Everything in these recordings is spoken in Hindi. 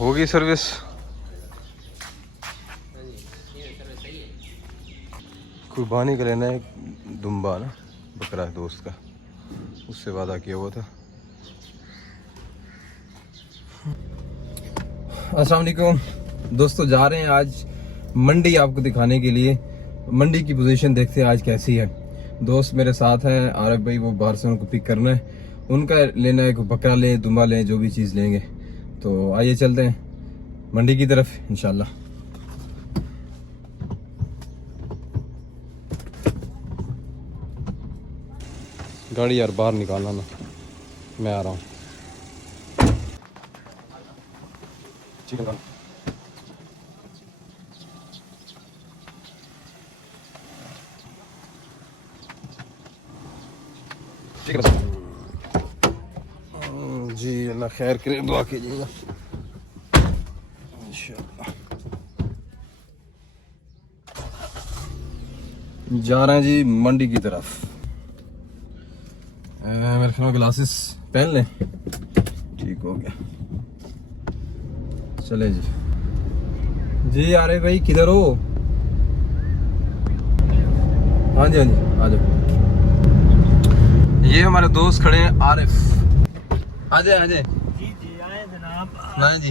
होगी सर्विस। कुर्बानी का लेना है दुम्बा ना, बकरा है दोस्त का, उससे वादा किया हुआ था। अस्सलाम वालेकुम दोस्तों, जा रहे हैं आज मंडी आपको दिखाने के लिए। मंडी की पोजीशन देखते हैं आज कैसी है। दोस्त मेरे साथ हैं, आरिफ भाई, वो बाहर से उनको पिक करना है, उनका लेना है, कोई बकरा ले, दुम्बा ले, जो भी चीज़ लेंगे। तो आइए चलते हैं मंडी की तरफ इंशाल्लाह। गाड़ी यार बाहर निकालना ना, मैं आ रहा हूँ। ठीक है, जी अल्लाह खैर करे, दुआ कीजिएगा इंशाल्लाह। जा रहे हैं जी मंडी की तरफ। मेरे ख्याल में ग्लासेस पहन लें, ठीक हो गया। चले जी। जी आ रहे भाई, किधर हो? हाँ जी हाँ जी, आ जाओ। ये हमारे दोस्त खड़े हैं, आरिफ। आ जाए जी जी आए जनाब। हाँ जी,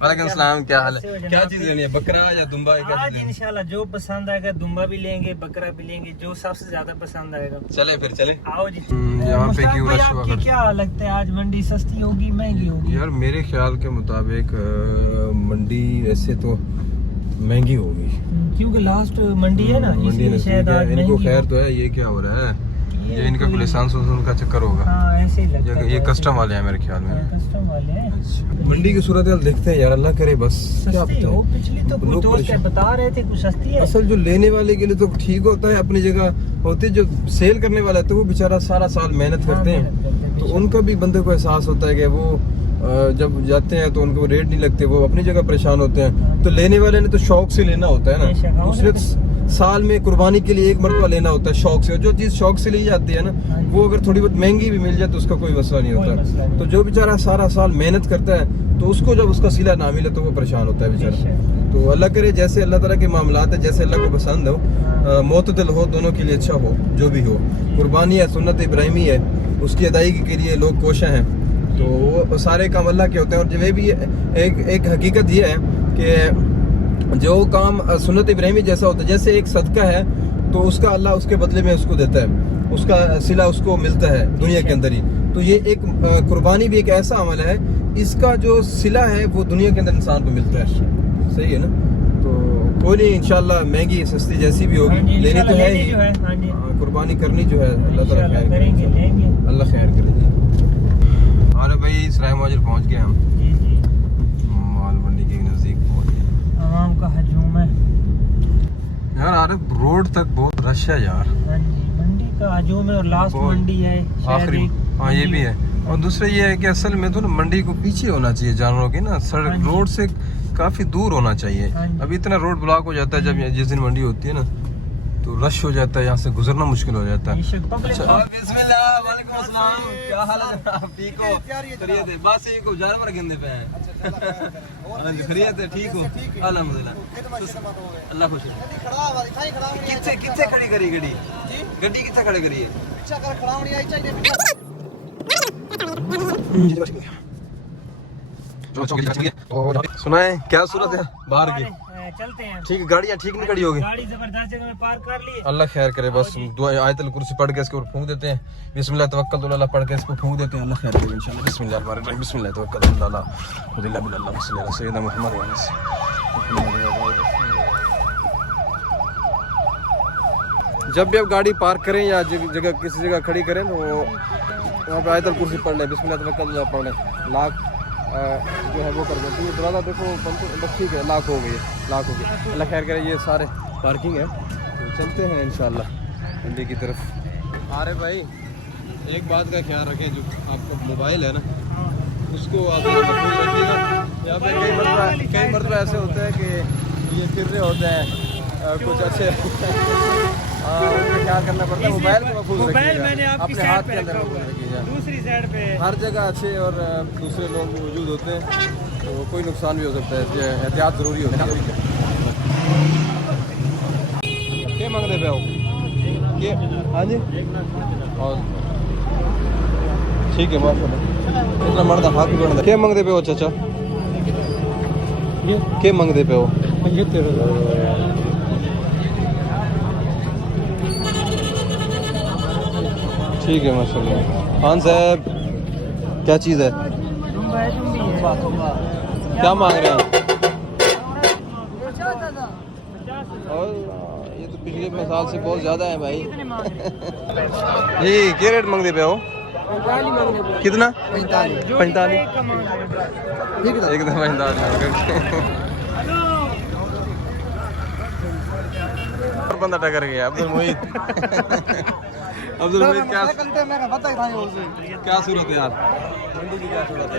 वालेकुम सलाम, क्या हाल है? क्या चीज लेनी है, बकरा या दुम्बा? आज इंशाल्लाह जो पसंद आएगा, दुम्बा भी लेंगे, बकरा भी लेंगे, जो सबसे ज्यादा पसंद आएगा। चले फिर चले। आओ जी। यहाँ पे क्यों रश हुआ करता? क्या लगता है आज मंडी सस्ती होगी महंगी होगी? यार मेरे ख्याल के मुताबिक मंडी ऐसे तो महंगी होगी, क्योंकि लास्ट मंडी है ना, मंडी इसलिए शायद आज इनको महंगी खैर तो है। ये क्या हो रहा है, ये इनका कोई लाइसेंस का चक्कर होगा। हाँ ऐसे ही लगता है। ये कस्टम वाले हैं मेरे ख्याल में। कस्टम वाले हैं। अच्छा, मंडी की सूरत हाल देखते हैं यार, अल्लाह करे बस क्या सस्ती हो। पिछली तो कुछ दोस्त बता रहे थे कुछ सस्ती है। असल जो लेने वाले के लिए तो ठीक होता है, अपनी जगह होती है। जो सेल करने वाला है तो वो बेचारा सारा साल मेहनत करते हैं, तो उनका भी बंदे को एहसास होता है कि वो जब जाते हैं तो उनको रेट नहीं लगते, वो अपनी जगह परेशान होते हैं। तो लेने वाले ने तो शौक से लेना होता है ना, उसने साल में कुर्बानी के लिए एक मरतबा लेना होता है शौक से। और जो चीज़ शौक से ली जाती है ना, वो अगर थोड़ी बहुत महंगी भी मिल जाए तो उसका कोई मसला नहीं होता। तो जो बेचारा सारा साल मेहनत करता है तो उसको जब उसका सिला ना मिले तो वो परेशान होता है बेचारा। तो अल्लाह करे जैसे अल्लाह ताला के मामलात है, जैसे अल्लाह को पसंद हो, मोतदिल हो, दोनों के लिए अच्छा हो, जो भी हो। कुर्बानी है, सुन्नत इब्राहिमी है, उसकी अदायगी के लिए लोग कोशा हैं। तो वो सारे काम अल्लाह के होते हैं। और जो भी एक हकीकत ये है कि जो काम सुन्नत इब्राहिमी जैसा होता है, जैसे एक सदका है तो उसका अल्लाह उसके बदले में उसको देता है, उसका सिला उसको मिलता है दुनिया के अंदर ही। तो ये एक कुर्बानी भी एक ऐसा अमल है, इसका जो सिला है वो दुनिया के अंदर इंसान को मिलता है। सही है ना? तो कोई नहीं, इंशाल्लाह महंगी सस्ती जैसी भी होगी, लेनी तो है ही। कुर्बानी करनी जो है अल्लाह ताला खैर करेंगे, अल्लाह खैर करेंगे। अरे भाई सराय माजिर पहुँच गए हम, माल मंडी के नज़दीक पहुँच गए। आवाम का हजूम है यार, अरे रोड तक बहुत रश है यार। मंडी का हजूम है और लास्ट मंडी है आखिरी। हाँ ये भी है। और दूसरा ये है कि असल में तो ना मंडी को पीछे होना चाहिए जानवरों की ना, सड़क रोड से काफी दूर होना चाहिए। अभी इतना रोड ब्लॉक हो जाता है जब जिस दिन मंडी होती है ना, तो रश हो जाता है, यहाँ से गुजरना मुश्किल हो जाता है। बिस्मिल्लाह, वालेकुम अस्सलाम, क्या हाल है जनाब? ठीक हो? खैरियत है? बस एक जानवर गिनने पे हैं। खैरियत है? ठीक हो? अल्हम्दुलिल्लाह, अल्लाह खुश रखे। कितने खड़ी करी गड्डी? गड्डी कितने खड़ी करी है? सुनाए क्या सूरत है बाहर की? चलते हैं। ठीक है, गाड़ियाँ ठीक नहीं खड़ी होगी? गाड़ी जबरदस्त जगह में पार्क कर ली। अल्लाह खैर करे, बस दुआ आयतुल कुर्सी पढ़ के इसके ऊपर फूंक देते हैं। बिस्मिल्लाह तवक्कल अल्लाह पढ़ के इसको फूंक देते हैं, अल्लाह खैर करे इंशाल्लाह। बिस्मिल्लाह रहमान रहीम, बिस्मिल्लाह तवक्कल अल्लाह खुदिल्लाह बिल्लाह सय्यदना मुहम्मद व अलैहि। जब भी आप गाड़ी पार्क करें या जगह किसी जगह खड़ी करें तो वहाँ पे आयतुल कुर्सी पढ़ लें, बिस्मिल्लाह तवक्कल अल्लाह पढ़ लें, लाख जो है वो कर देते हैं। दरवाज़ा देखो बस ठीक है, लाख हो गई, लाख हो गई, अल्लाह खैर करे। ये सारे पार्किंग है, तो चलते हैं इंशाल्लाह मंडी की तरफ। अरे भाई एक बात का ख्याल रखें, जो आपका मोबाइल है ना उसको आप महफूज रखिएगा। यहाँ पे कई मरतबा ऐसे होता है कि ये फिर रहे होते हैं कुछ अच्छे उनका ख्याल करना पड़ता है। मोबाइल को महफूज रखिएगा, अपने हाथ के अंदर महफूज रखिएगा। दूसरी साइड पे हर जगह अच्छे और दूसरे लोग मौजूद होते हैं, तो कोई नुकसान भी हो सकता है, इसलिए एहतियात ज़रूरी होती है। क्या मांगते पे हो? ये हाँ जी, और ठीक है माशाल्लाह। इतना मर्द हाथ भी बढ़ता। क्या मांगते पे हो चाचा? ये क्या मांगते पे हो? 75,000। ठीक है माशाल्लाह। खान साहब क्या चीज़ है? क्या मांग रहे हैं? और ये तो पिछले साल से बहुत ज़्यादा है भाई। ये क्या रेट मांगते पे हो? कितना? 45। एकदम 45। और बंदा टकर गया अब्दुल मोहित। अब्दुल मोहित क्या सूरत है यार? मंडी की क्या सूरत है?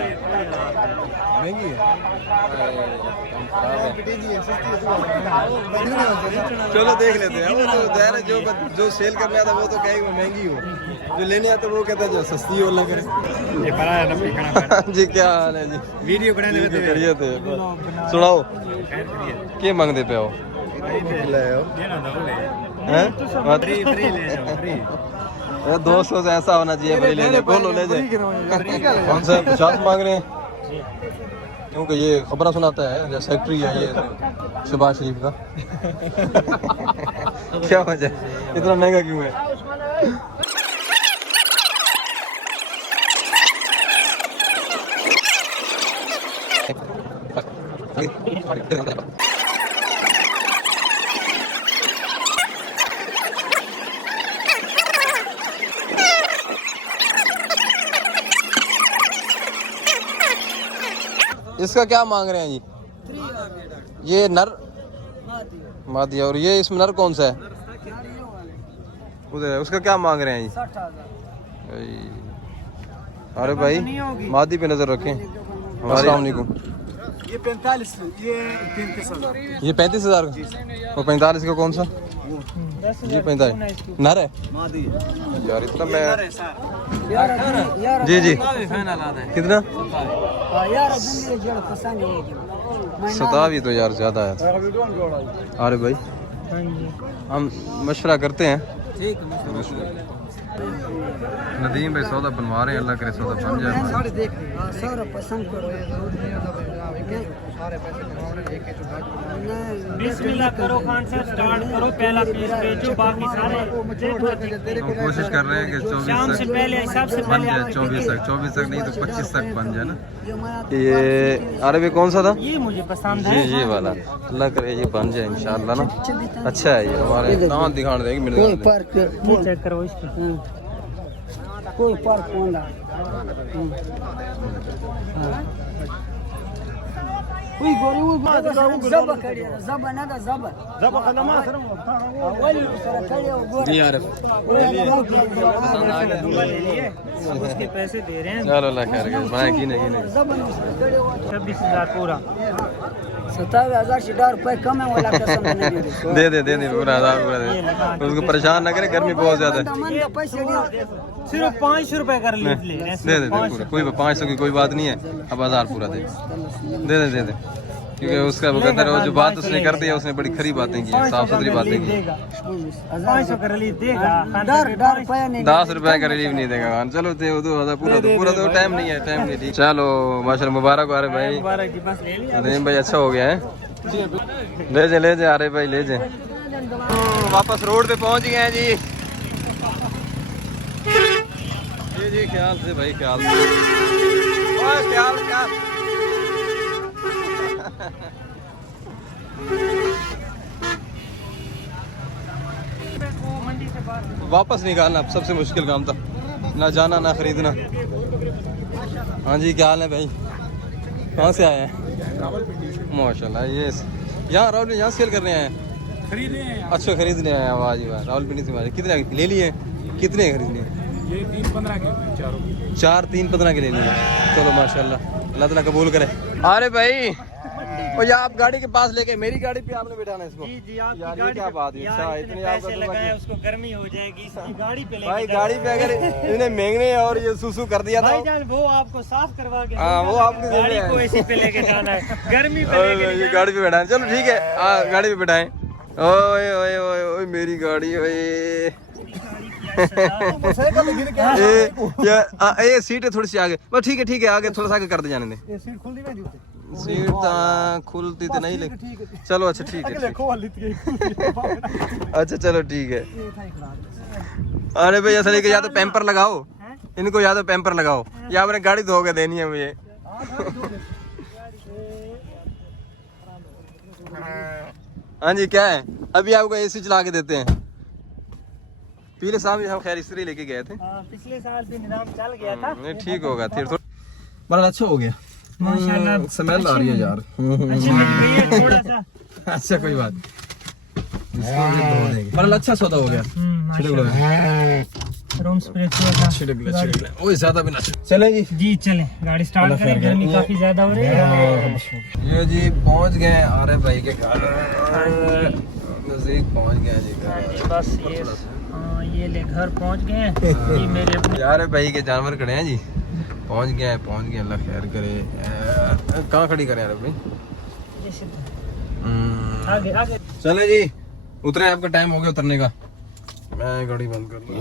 महंगी है। चलो देख लेते हैं। वो तो ज़ाहिर है जो सेल करने आता वो तो कहेगा महंगी हो, जो लेने आता वो कहता है जो सस्ती हो अल्लाह करे। जी क्या हाल है जी? वीडियो बनाने करिए थे। सुनाओ क्या मांगते पे हो? हैं? 200 से ऐसा होना चाहिए भाई। ले बोलो ले जाए। कौन सा 50 मांग रहे हैं? क्योंकि ये खबर सुनाता है जैसे सेक्रेटरी है ये शहबाज शरीफ का। क्या वजह इतना महंगा क्यों है? इसका क्या मांग रहे हैं जी? ये नर मादी और ये इसमें नर कौन सा है? उधर उसका क्या मांग रहे हैं जी? अरे भाई मादी पे नजर रखें। अस्सलाम वालेकुम। ये 45, ये 35,000। ये 35,000 का और 45 का कौन सा? ये 45 नर है यार। इतना मैं जी जी कितना? 27 तो यार ज़्यादा है। अरे भाई हम मशवरा करते हैं। नदीम भाई सौदा बनवा रहे हैं, अल्लाह करे सौदा बन जाए। बिस्मिल्लाह करो खान साहब, स्टार्ट करो, पहला पीस बेचो, बाकी सारे हम कोशिश कर रहे हैं कि 24 से पहले हिसाब से बन जाए। 24 तक नहीं तो 25 तक बन जाए ना। ये अरबी कौन सा था? ये मुझे पसंद है। ये वाला अल्लाह करे ये बन जाए इंशाल्लाह ना। अच्छा है ये हमारे दांत दिखाने देंगे मिल चेक करो इसको। कोई फर्क होना कोई गोरी वो जब करिए जब ना दा जब खदमा सर अवल सर करिए गोरी नहीं यार पसंद आ गया उसके पैसे दे रहे हैं। चलो अल्लाह खैर करे बनाए की नहीं 26,000 पूरा। 27,000 से डर पे कम है वाला कसम नहीं दे पूरा 1000 पूरा दे। उसको परेशान ना करे, गर्मी बहुत ज्यादा है। पैसे सिर्फ 500 रुपए कर ले। दे पूरा, कोई 500 की कोई बात नहीं है। अब 1000 पूरा दे क्योंकि उसका वो कहता है जो बात उसने कर दी है उसने बड़ी खरी बातें की, साफ सुथरी बातें की। 500 का रिलीफ देगा। 10 रुपए का रिलीफ नहीं देगा। चलो दे 2000 पूरा तो टाइम नहीं है ठीक। चलो माशाल्लाह मुबारक आ रहे भाई। नदीम भाई अच्छा हो गया है। ले जा अरे भाई ले जा। वापस रोड पे पहुंच गए हैं जी। जी ख्याल से भाई ख्याल से ख्याल वापस निकालना सबसे मुश्किल काम था, ना जाना ना खरीदना। हाँ जी क्या हाल है भाई? कहाँ से आए हैं? माशाल्लाह ये यहाँ रावलपिंडी यहाँ सेल करने आए हैं? खरीदे हैं। अच्छा खरीदने आए हैं। आवाज रावलपिंडी से मारे कितने ले लिए? कितने खरीदने? ये 3-15 के चारों 4 3-15 के ले लिए। चलो माशाल्लाह अल्लाह ताला कबूल करे। अरे भाई और या आप गाड़ी के पास लेके मेरी गाड़ी पे आपने बिठाना है इसको? जी जी, आपकी यार ये गाड़ी क्या पे- बात है? यार अच्छा, इतने इतनी पैसे आपका लगाए, उसको गर्मी हो जाएगी, इसकी गाड़ी पे लेके भाई जाना गाड़ी है। पे अगर इन्हें महंगे और ये सुसु कर दिया था भाईजान वो आपको साफ करवा के हाँ, वो देगा, आपकी गाड़ी जिम्मेदारी को है। इसी पे लेके जाना है, गर्मी पे लेके नहीं ये जाना। गाड़ी पे बैठाएं, चलो ठीक है, गाड़ी पे बैठाएं। ओए ओए ओए ओए मेरी गाड़ी ओए ये सीट है थोड़ी सी आगे, बस ठीक है आगे थोड़ा सा आगे कर दे जाने दे। ये सीट खुल दी मैं जूते सीट खुलती तो नहीं लेकिन चलो अच्छा ठीक है। देखो वाली थी अच्छा चलो ठीक है। अरे भैया सर या तो पैम्पर लगाओ, इनको या तो पैम्पर लगाओ या आपने गाड़ी धो के देनी है मुझे। हाँ जी क्या है, अभी आपको एसी चला के देते हैं। पिछले साल भी हम खैर इस्त्री लेके गए थे। पिछले साल भी निजाम चल गया था। नहीं ठीक होगा फिर थोड़ा बड़ा अच्छा हो गया माशाल्लाह स्मेल आ रही है यार। अच्छी लग रही है थोड़ा सा। अच्छा कोई बात बड़ा अच्छा सौदा हो गया। रूम स्प्रे थोड़ा सा ओए ज्यादा भी ना चले जी। जी चले गाड़ी स्टार्ट करें, गर्मी काफी ज्यादा हो रही है। ये जी पहुंच गए आरे भाई के घर, नजदीक पहुंच गए जी हाँ घर। जी बस ये ले घर पहुंच गए हैं। ये मेरे यार भाई के जानवर खड़े हैं जी, पहुंच गए अल्लाह खैर करे। कहाँ खड़ी करें यार भाई? आगे आगे चले जी उतरे, आपका टाइम हो गया उतरने का। मैं गाड़ी बंद कर दूं।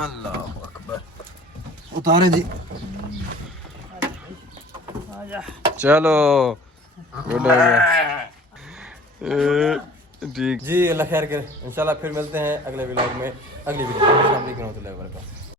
अल्लाह अकबर, उतारे जी। आजा। चलो गुड हो गया। ठीक जी, अल्लाह खैर करे। इंशाल्लाह फिर मिलते हैं अगले व्लॉग में, अगली वीडियो में। अस्सलाम वालेकुम।